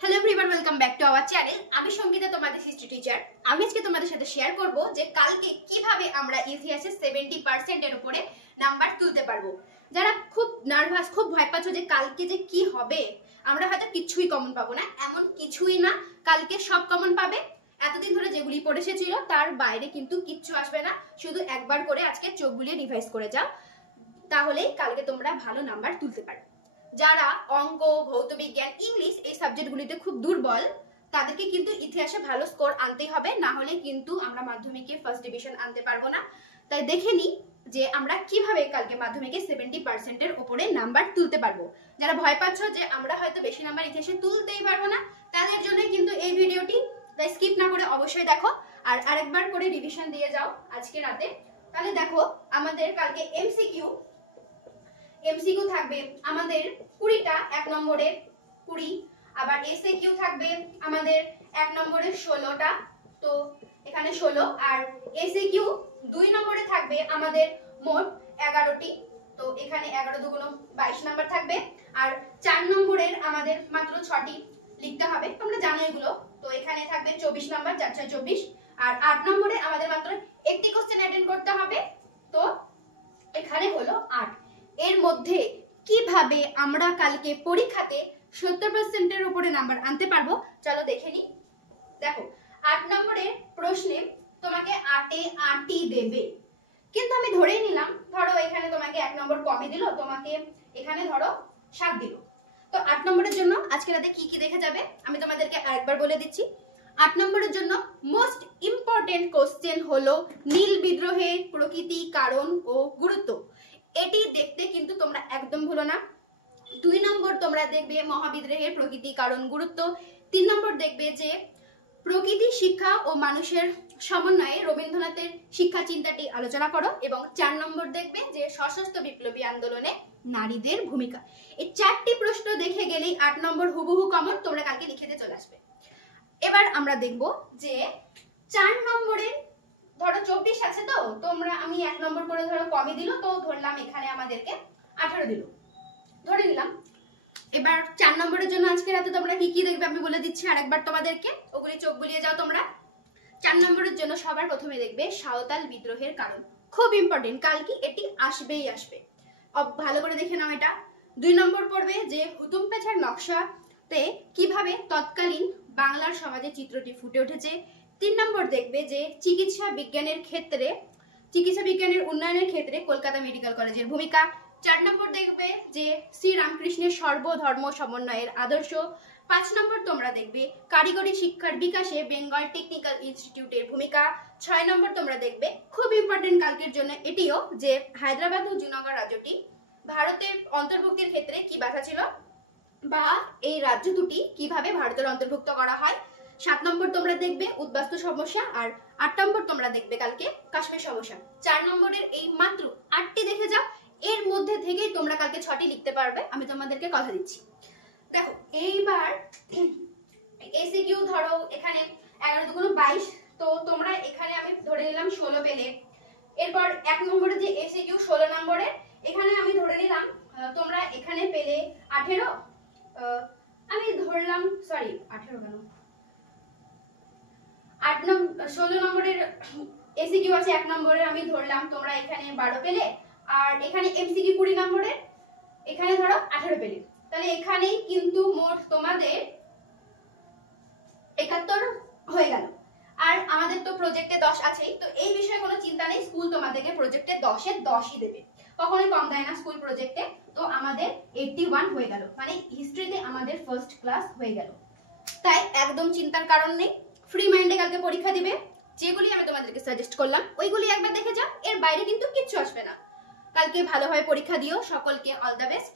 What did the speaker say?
Hello everyone, welcome back to our channel. আমি সঙ্গীতা, তোমাদের history teacher. আমি আজকে তোমাদের সাথে শেয়ার করব যে কালকে কিভাবে আমরা ইতিহাসে 70% এর উপরে নাম্বার তুলতে পারবো। যারা খুব নার্ভাস, খুব ভয় পাচ্ছ যে কালকে যে কি হবে, আমরা হয়তো কিছুই কমন পাবো না, এমন কিছুই না। কালকে সব কমন পাবে। এতদিন ধরে যেগুলি পড়ে এসেছিল তার বাইরে কিন্তু কিচ্ছু আসবে না। শুধু একবার করে আজকে চোখ বুলিয়ে রিভাইজ করে যাও, তাহলেই কালকে তোমরা ভালো নাম্বার তুলতে পারো। যারা অঙ্ক, ভৌতবিজ্ঞান, ইংলিশ এই সাবজেক্টগুলিতে খুব দুর্বল, তাদেরকে কিন্তু ইতিহাসে ভালো স্কোর আনতেই হবে, না হলে কিন্তু আমরা মাধ্যমিকে ফার্স্ট ডিভিশন আনতে পারবো না। তাই দেখে নিই যে আমরা কিভাবে কালকে মাধ্যমিকে 70% এর উপরে নাম্বার তুলতে পারবো। যারা ভয় পাচ্ছ যে আমরা হয়তো বেশি নাম্বার ইতিহাসে তুলতেই পারবো না, তাদের জন্য কিন্তু এই ভিডিওটি, তাই স্কিপ না করে অবশ্যই দেখো আর আরেকবার করে রিভিশন দিয়ে যাও আজকে রাতে। তাহলে দেখো, আমাদের কালকে এমসিকিউ থাকবে আমাদের 20টা, 1 নম্বরের 20, আবার এসএকিউ থাকবে আমাদের 1 নম্বরের 16টা, তো এখানে 16, আর এসএকিউ 2 নম্বরে থাকবে আমাদের মোট 11টি, তো এখানে 11 দুগুণ 22 নাম্বার থাকবে। আর 4 নম্বরের আমাদের মাত্র 6টি লিখতে হবে, তোমরা জানো এগুলো। তো এখানে থাকবে 24 নাম্বার, 4 4 24। আর 8 নম্বরে আমাদের মাত্র একটি কোশ্চেন অ্যাটেন্ড করতে হবে, তো এখানে হলো 8। এর মধ্যে কিভাবে আমরা কালকে পরীক্ষাতে 70% এর উপরে নাম্বার আনতে পারবো চলো দেখে নিই। দেখো, 8 নম্বরের প্রশ্নে তোমাকে 8-এ 8ই দেবে, কিন্তু আমি ধরেই নিলাম, ধরো এখানে তোমাকে 1 নম্বর কমই দিল, তোমাকে এখানে ধরো 7 দিল। তো 8 নম্বরের জন্য আজকে রাতে কি কি দেখে যাবে আমি তোমাদেরকে আরেকবার বলে দিচ্ছি। 8 নম্বরের জন্য মোস্ট ইম্পর্টেন্ট কোশ্চেন হলো নীল বিদ্রোহের প্রকৃতি, কারণ ও গুরুত্ব। এটি দেখতে কিন্তু তোমরা একদম ভুলো না। 2 নম্বর তোমরা দেখবে মহাবিদ্রোহের প্রকৃতি, কারণ, গুরুত্ব। 3 নম্বর দেখবে যে প্রকৃতি, শিক্ষা ও মানুষের সমন্বয়ে রবীন্দ্রনাথের শিক্ষা চিন্তাটি আলোচনা করো, এবং 4 নম্বর দেখবে যে সশস্ত্র বিপ্লবী আন্দোলনে নারীদের ভূমিকা। এই 4টি প্রশ্ন দেখে গেলেই 8 নম্বর হুবহু কমন তোমরা কালকে লিখে দিয়ে চলে আসবে। এবার আমরা দেখব যে 4 নম্বরের ধরো 24 আছে, তো তোমরা আমি 1 নম্বর করে ধরো কমই দিল, তো ধরলাম এখানে আমাদেরকে 18 দিল, ধরে নিলাম। এবার 4 নম্বরের জন্য আজকে রাতে তোমরা কি কি দেখবে আমি বলে দিচ্ছি আরেকবার তোমাদেরকে, ওগুলি চোখ বুলিয়ে যাও তোমরা। 4 নম্বরের জন্য সবার প্রথমে দেখবে সাঁওতাল বিদ্রোহের কারণ, খুব ইম্পর্টেন্ট, কালকে এটি আসবেই আসবে, ভালো করে দেখে নাও এটা। 2 নম্বর পড়বে যে হুতুম প্যাঁচার নকশাতে কিভাবে তৎকালীন বাংলার সমাজে চিত্রটি ফুটে উঠেছে। 3 নম্বর দেখবে যে চিকিৎসা বিজ্ঞানের উন্নয়নের ক্ষেত্রে কলকাতা মেডিকেল কলেজের ভূমিকা। 4 নম্বর দেখবে যে শ্রীরামকৃষ্ণের সর্বধর্ম সমন্বয়ের আদর্শ। 5 নম্বর তোমরা দেখবে কারিগরি শিক্ষার বিকাশে বেঙ্গল টেকনিক্যাল ইনস্টিটিউটের ভূমিকা। 6 নম্বর তোমরা দেখবে, খুব ইম্পর্টেন্ট কালকের জন্য এটিও, যে হায়দ্রাবাদ ও জুনাগড় রাজ্যটি ভারতের অন্তর্ভুক্তির ক্ষেত্রে কি বাধা ছিল, বা এই রাজ্য দুটি কিভাবে ভারতের অন্তর্ভুক্ত করা হয়। 7 নম্বর তোমরা দেখবে উদ্বাস্তু সমস্যা, আর 8 নম্বর তোমরা দেখবে কালকে কাশ্মীর সমস্যা। 4 নম্বরের এই মাত্র 8টি দেখে যাও, এর মধ্যে থেকেই তোমরা কালকে 6টি লিখতে পারবে, আমি তোমাদেরকে কথা দিচ্ছি। দেখো, এইবার এসিকিউ ধরো এখানে 11 দুগুণ 22, তো তোমরা এখানে আমি ধরে নিলাম 16 পেলে। এরপর 1 নম্বরে যে এসিকিউ 16 নম্বরের, এখানে আমি ধরে নিলাম তোমরা এখানে পেলে 18, আমি ধরলাম, সরি 18 কেন, 16 নম্বরের এসিকিউ আছে 1 নম্বরের, আমি ধরলাম তোমরা এখানে 12 পেলে, আর এখানে এমসিকিউ 20 নম্বরের, এখানে ধরো 18 পেলে। তাহলে এখানেই কিন্তু মোট তোমাদের 71 হয়ে গেল। আর আমাদের তো প্রজেক্টে 10 আছেই, তো এই বিষয়ে কোনো চিন্তা নেই, স্কুল তোমাদেরকে প্রজেক্টে 10-এ 10ই দেবে, কখনোই কম দেয় না স্কুল প্রজেক্টে। তো আমাদের 81 হয়ে গেল, মানে হিস্ট্রিতে আমাদের ফার্স্ট ক্লাস হয়ে গেল। তাই একদম চিন্তার কারণ নেই, ফ্রি মাইন্ডে কালকে পরীক্ষা দিবে। যেগুলি আমি তোমাদেরকে সাজেস্ট করলাম ওইগুলি একবার দেখে যাও, এর বাইরে কিন্তু কিচ্ছু আসবে না। কালকে ভালোভাবে পরীক্ষা দিও, সকলকে অল দ্য বেস্ট।